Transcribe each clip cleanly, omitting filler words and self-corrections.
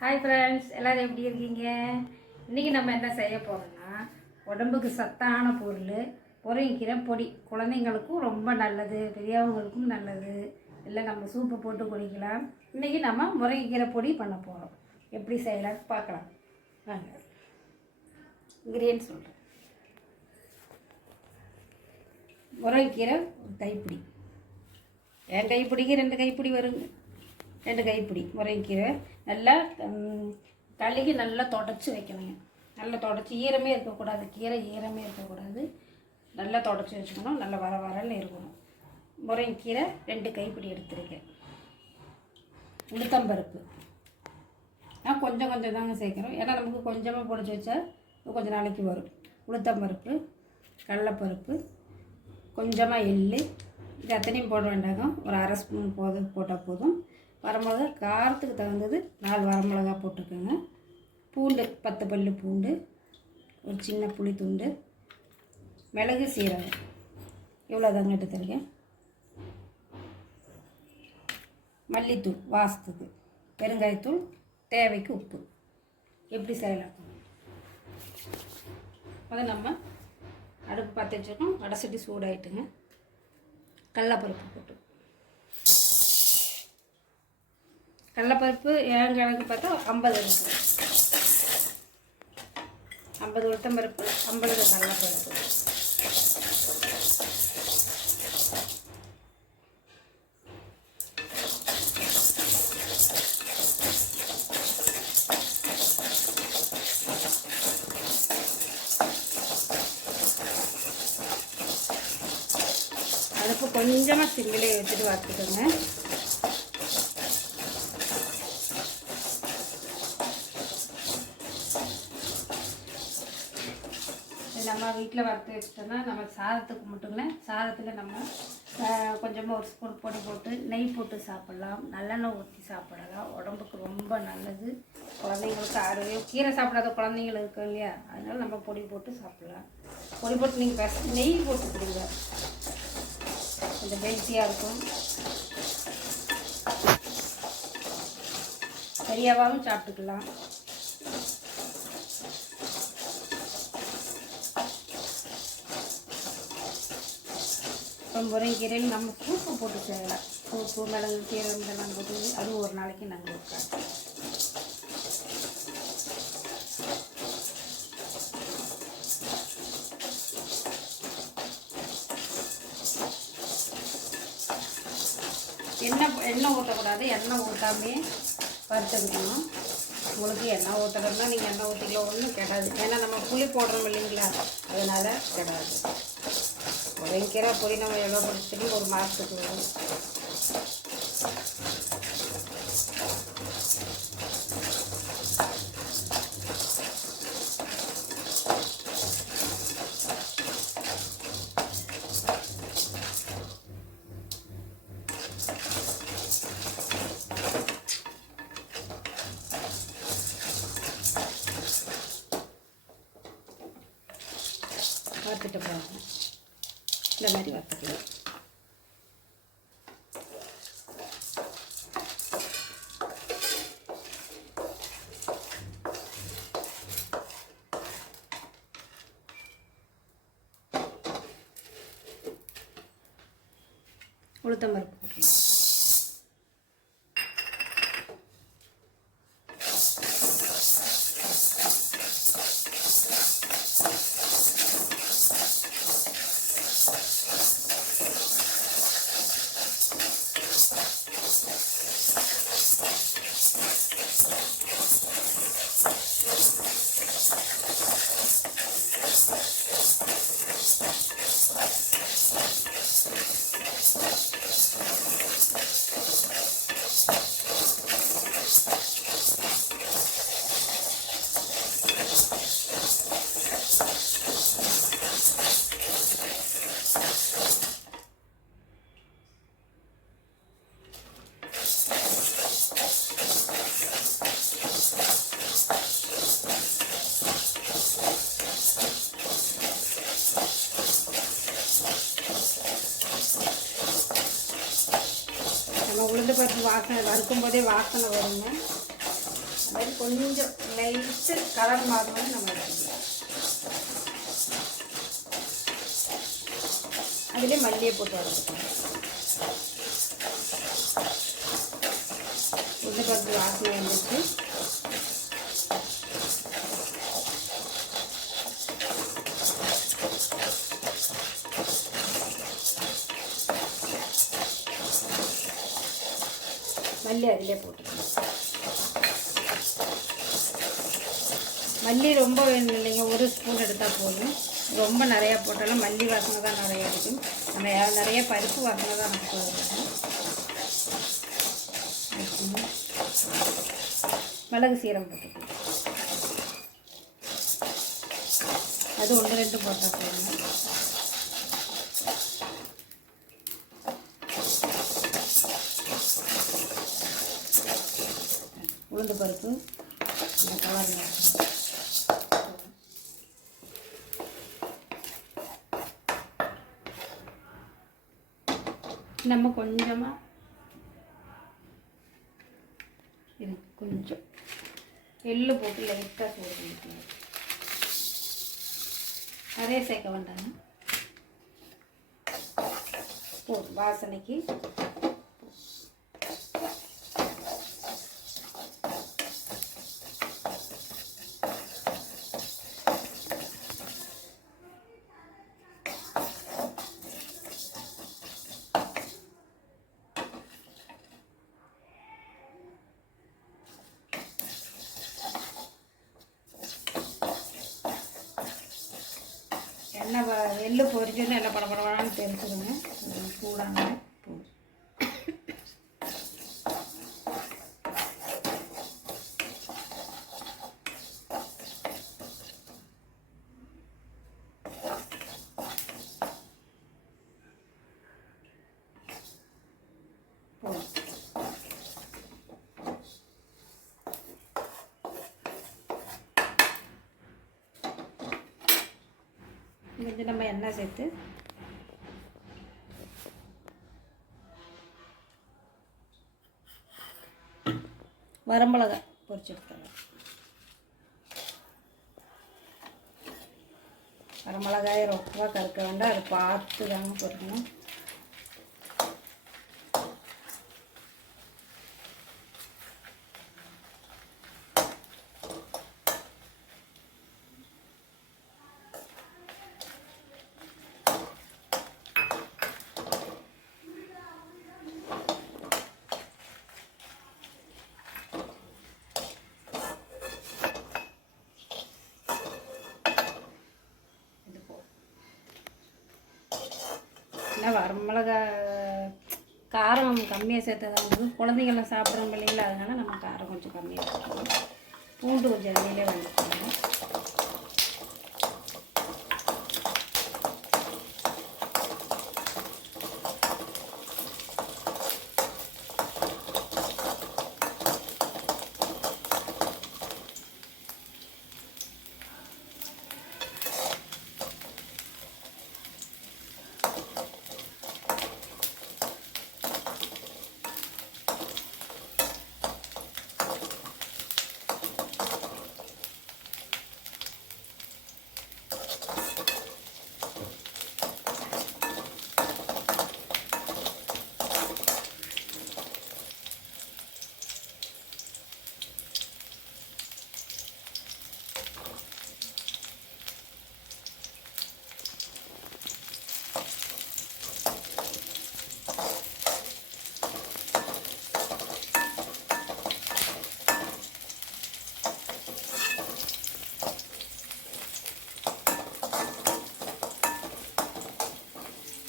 Hi friends, எல்லோரும் எப்படி இருக்கீங்க? இன்றைக்கி நம்ம என்ன செய்ய போகிறோம்னா, உடம்புக்கு சத்தான பொருள் முருங்கைக்கீரை பொடி. குழந்தைங்களுக்கும் ரொம்ப நல்லது, பெரியவங்களுக்கும் நல்லது. இல்லை நம்ம சூப்பு போட்டு குடிக்கலாம். இன்றைக்கி நம்ம முருங்கைக்கீரை பொடி பண்ண போகிறோம். எப்படி செய்யலாம்னு பார்க்கலாம் வாங்க. இன்க்ரீடியன்ட் சொல்கிறேன். முருங்கைக்கீரை ஒரு கைப்பிடி, என் கைப்பிடிக்கு 2 கைப்பிடி வருங்க. 2 கைப்பிடி முருங்கைக்கீரை நல்லா கழுகி நல்லா தொடச்சி வைக்கணுங்க. நல்லா தொடச்சி, ஈரமே இருக்கக்கூடாது, கீரை ஈரமே இருக்கக்கூடாது. நல்லா தொடச்சி வச்சுக்கணும். நல்லா வர வரன்னு இருக்கணும். முருங்கைக்கீரை 2 கைப்பிடி எடுத்துருக்கேன். உளுத்தம்பருப்பு நான் கொஞ்சம் கொஞ்சம் தாங்க சேர்க்குறோம், ஏன்னா நமக்கு கொஞ்சமாக பொடிச்சு வச்சா கொஞ்சம் நாளைக்கு வரும். உளுத்தம்பருப்பு, கடலைப்பருப்பு, கொஞ்சமாக எள்ளு, இது அத்தனையும் போட வேண்டாங்க. ஒரு அரை ஸ்பூன் போட்டால் போதும். வரமிளகா காரத்துக்கு தகுந்தது 4 வரமிளகா போட்டிருக்கேங்க. பூண்டு 10 பல்லு பூண்டு, ஒரு சின்ன புளி துண்டு, மிளகு, சீரகம், இவ்வளோ தாங்க எடுத்துருக்கேன். மல்லித்தூள் வாசத்துக்கு, பெருங்காயத்தூள், தேவைக்கு உப்பு. எப்படி செய்யலாம் அதை நம்ம அடுப்பு பற்ற வச்சுருக்கோம். வடசட்டி சூடாயிட்டுங்க. கடலைப்பருப்பு போட்டு, கடலைப்பருப்பு என் கணக்கு பார்த்தா 50 இருக்குது. 50 உளுத்தம்பருப்பு, 50 கடலைப்பருப்பு. அடுப்பு கொஞ்சமாக சிம்மிலே வச்சுட்டு வறுத்துக்கோங்க. நம்ம வீட்டில் வறுத்து வச்சுட்டோம்னா நம்ம சாதத்துக்கு மட்டும்ல, சாதத்தில் நம்ம கொஞ்சமாக ஒரு ஸ்பூன் பொடி போட்டு நெய் போட்டு சாப்பிட்லாம், நல்லெண்ணெய் ஊற்றி சாப்பிடலாம். உடம்புக்கு ரொம்ப நல்லது. குழந்தைங்களுக்கு ஆரோக்கியம். கீரை சாப்பிடாத குழந்தைங்கள் இருக்கும் இல்லையா, அதனால நம்ம பொடி போட்டு சாப்பிட்லாம். பொடி போட்டு நீங்கள் நெய் போட்டு கொடுங்க, கொஞ்சம் ஹெல்த்தியாக இருக்கும். பெரியவாவும் சாப்பிட்டுக்கலாம். முருங்கைக்கீரையில் நம்ம சூப்பு போட்டு செய்யலாம். சூப்பு, மிளகு, கீரை இதெல்லாம் போட்டு அது ஒரு நாளைக்கு நாங்கள் வைக்கலாம். எண்ணெய் ஊற்றக்கூடாது. எண்ணெய் ஊற்றாமே வறுத்துக்கணும். உங்களுக்கு எண்ணெய் ஊற்றுறதுனா நீங்கள் எண்ணெய் ஊற்றிக்கலாம், ஒன்றும் கெடாது. ஏன்னா நம்ம புளி போடுறோம் இல்லைங்களா, அதனால் கெடாது. முருங்கைக்கீரை பொடி நம்ம எவ்வளோ பொடிச்சு ஒரு மாதத்துக்கு வரும். வறுத்துட்டு போகணும். இந்த மாதிரி வறுத்துக்கலாம். உளுத்தம்பருப்பு போட்டுக்கலாம். நம்ம உளுந்து பருப்பு வாசனை வறுக்கும் போதே வாசனை வருங்க. அது கொஞ்சம் லைட்டு கலர் மாறும்போது நம்ம எடுத்துக்கலாம். அதிலே மல்லியை போட்டு வளர்த்துக்கலாம். உருளைப்பருப்பு வாசனை வந்துச்சு. மல்லி அதிலே போட்டுக்கலாம். மல்லி ரொம்ப வேணும் இல்லைங்க, ஒரு ஸ்பூன் எடுத்தால் போதும். ரொம்ப நிறையா போட்டாலும் மல்லி வாசனை தான் நிறையா இருக்கும். நம்ம நிறைய பருப்பு வாசனை தான் நமக்கு வரும். மிளகு சீரகம் போட்டுக்கலாம். அது 1-2 போட்டால் போதுங்க. உளுந்து பருப்பு இந்த கலர் நம்ம கொஞ்சமாக கொஞ்சம் எள்ளு போட்டு லைட்டாக சூடு பண்ணிக்கலாம். நிறைய சேர்க்க வேண்டாங்க, போதும் வாசனைக்கு. எண்ணெய் எள்ளு பொரிச்சோன்னு எல்லாம் படப்படவான்னு தெரிஞ்சுக்கோங்க. சூடாங்க போதும். கொஞ்சம் நம்ம எண்ணெய் சேர்த்து வரமிளகாய் பொரிச்சு எடுத்துக்கலாம். வரமிளகாயை ரொம்ப கருக்க வேண்டாம், அது பார்த்து தாங்க பொரிக்கணும். ஏன்னா வரமிளகா காரம் கம்மியாக சேர்த்ததாங்க, குழந்தைங்கள்லாம் சாப்பிட்றோம் இல்லைங்களா, அதனால் நம்ம காரம் கொஞ்சம் கம்மியாக சேர்க்கணும். பூண்டு கொஞ்சம் அதிலே வந்துக்கணும்.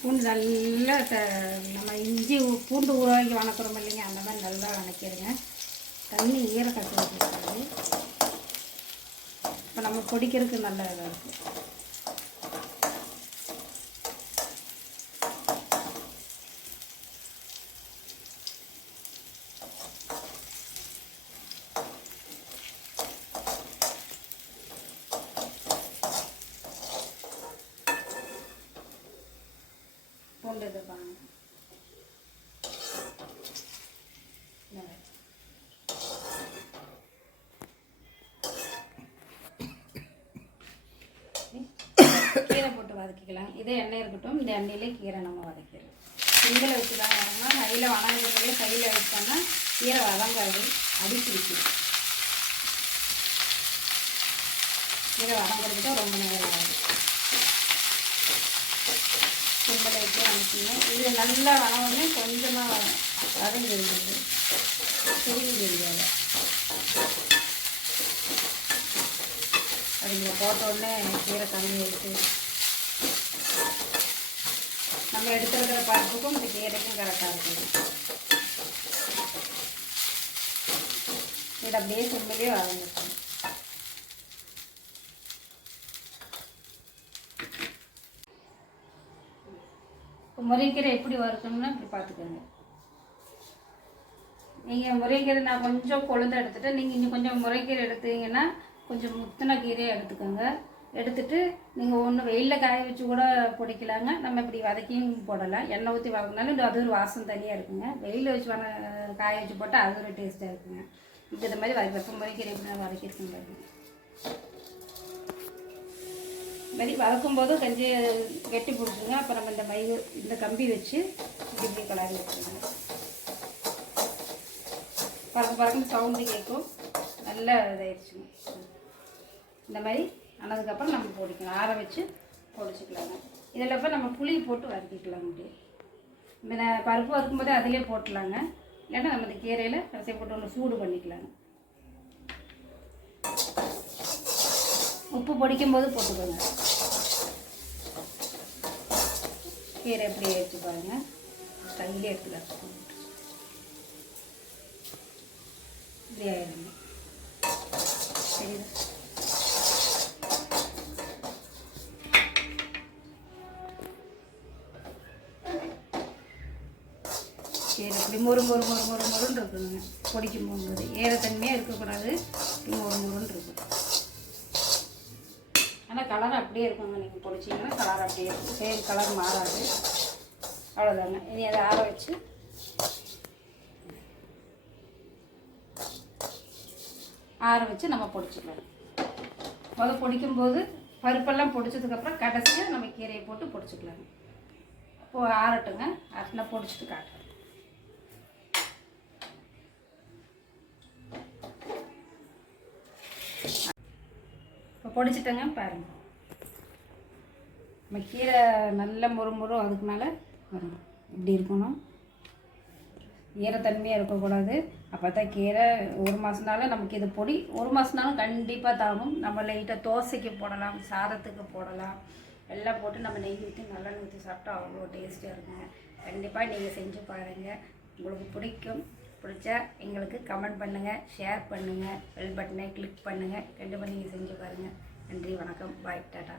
பூண்டு நல்லா நம்ம இஞ்சி பூண்டு ஊறாக்கி வணக்கிறோம் இல்லைங்க, அந்த மாதிரி நல்லா வணக்கிடுங்க. தண்ணி ஈர கட்டி வச்சுருக்காது. இப்போ நம்ம பொடிக்கிறதுக்கு நல்ல இதாக இருக்கும். பூண்டு இது பாருங்க, வதக்கிக்கலாம். இதே எண்ணெய் இருக்கட்டும், இந்த எண்ணெயிலே கீரை நம்ம வதக்கிடலாம். சிங்கில் வச்சு தான் வதங்கணும். கையில் வதங்குறதுலேயே கையில் வச்சோன்னா கீரை வதங்காது, அடி பிடிக்கும். கீரை வதங்குறதுக்கு ரொம்ப நேரம் ஆகும். சிம்பிளை வச்சு வதக்கிங்க. இது நல்லா வதங்கணுமே கொஞ்சமாக வதங்கி இருந்தது சுருங்கி தெரியாது. அது இங்கே போட்டோடனே கீரை தண்ணி எடுத்து நம்ம எடுத்துருக்கிற பருப்புக்கும் இந்த கீரைக்கும் கரெக்டாக இருக்குது. இது அப்படியே சிம்மிலே வதங்கிட்டோம். இப்போ முருங்கைக்கீரை எப்படி வறுக்கணும்னா இப்படி பார்த்துக்கோங்க. நீங்கள் முருங்கைக்கீரை நான் கொஞ்சம் கொழுந்து எடுத்துகிட்டு, நீங்கள் இன்னும் கொஞ்சம் முருங்கைக்கீரை எடுத்தீங்கன்னா கொஞ்சம் முத்தின கீரையை எடுத்துக்கோங்க. எடுத்துகிட்டு நீங்கள் ஒன்று வெயிலில் காய வச்சு கூட பொடிக்கலாங்க. நம்ம இப்படி வதக்கியும் போடலாம். எண்ணெய் ஊற்றி வதக்கினாலும் அது ஒரு வாசம் தனியாக இருக்குங்க. வெயிலில் வச்சு காய வச்சு போட்டால் அது ஒரு டேஸ்ட்டாக இருக்குங்க. இப்போ இந்த மாதிரி வதக்கப்போ முருங்கைக்கீரை எப்படி நான் வதக்கியிருக்கேன் பாருங்க. இந்த மாதிரி வதக்கும்போது கொஞ்சம் கெட்டி பிடிச்சிங்க. அப்புறம் நம்ம இந்த கம்பி வச்சு இப்படி கலரி வச்சுருங்க. பறக்குன்னு சவுண்டு கேட்கும். நல்லா இதாகிடுச்சுங்க. இந்த மாதிரி ஆனதுக்கப்புறம் நம்ம பொடிக்கலாம். ஆற வச்சு பொடிச்சிக்கலாங்க. இதில் இப்போ நம்ம புளி போட்டு வதக்கிக்கலாம். அப்படியே இந்த பருப்பு வறுக்கும்போது அதிலே போட்டுலாங்க. இல்லைன்னா நம்ம இந்த கீரையில் கடைசியை போட்டு ஒன்று சூடு பண்ணிக்கலாங்க. உப்பு பொடிக்கும் போது போட்டுக்கோங்க. கீரை எப்படி எடுத்து பாருங்கள். கையிலே எடுத்துக்கலாம். இப்படி ஆயிடுங்க. சரிதா? கீரை இப்படி முருன்னு இருக்குதுங்க. பொடிக்கும் போகும்போது ஈரத்தன்மையாக இருக்கக்கூடாது. இப்படி முருன்னு இருக்கும். ஆனால் கலர் அப்படியே இருக்குங்க. நீங்கள் பொடிச்சிங்கன்னா கலர் அப்படியே இருக்கும். சேம் கலர் மாறாது. அவ்வளோதாங்க. இனி அதை ஆற வச்சு நம்ம பொடிச்சிக்கலாம். முதல் பொடிக்கும்போது பருப்பெல்லாம் பொடிச்சதுக்கப்புறம் கடைசியாக நம்ம கீரையை போட்டு பொடிச்சிக்கலாங்க. அப்போது ஆறட்டுங்க. ஆட்டினா பொடிச்சிட்டு காட்டுறேன். இப்போ பொடிச்சிட்டேங்க பாருங்கள். நம்ம கீரை நல்ல முறுமுறும் அதுக்கு மேலே வரும். இப்படி இருக்கணும். ஈரத்தன்மையாக இருக்கக்கூடாது. அப்போ தான் கீரை ஒரு மாதம்னாலும் நமக்கு இது பொடி ஒரு மாதம்னாலும் கண்டிப்பாக தாகும். நம்ம லைட்டாக தோசைக்கு போடலாம், சாதத்துக்கு போடலாம். எல்லாம் போட்டு நம்ம நெய் ஊற்றி நல்லெண்ணெய் ஊற்றி சாப்பிட்டா அவ்வளோ டேஸ்ட்டாக இருக்குங்க. கண்டிப்பாக நீங்கள் செஞ்சு பாருங்கள். உங்களுக்கு பிடிக்கும். பிடிச்சா எங்களுக்கு கமெண்ட் பண்ணுங்கள், ஷேர் பண்ணுங்கள், பெல் பட்டனை கிளிக் பண்ணுங்கள். கண்டிப்பாக நீங்கள் செஞ்சு பாருங்கள். நன்றி, வணக்கம், பாய், டாடா.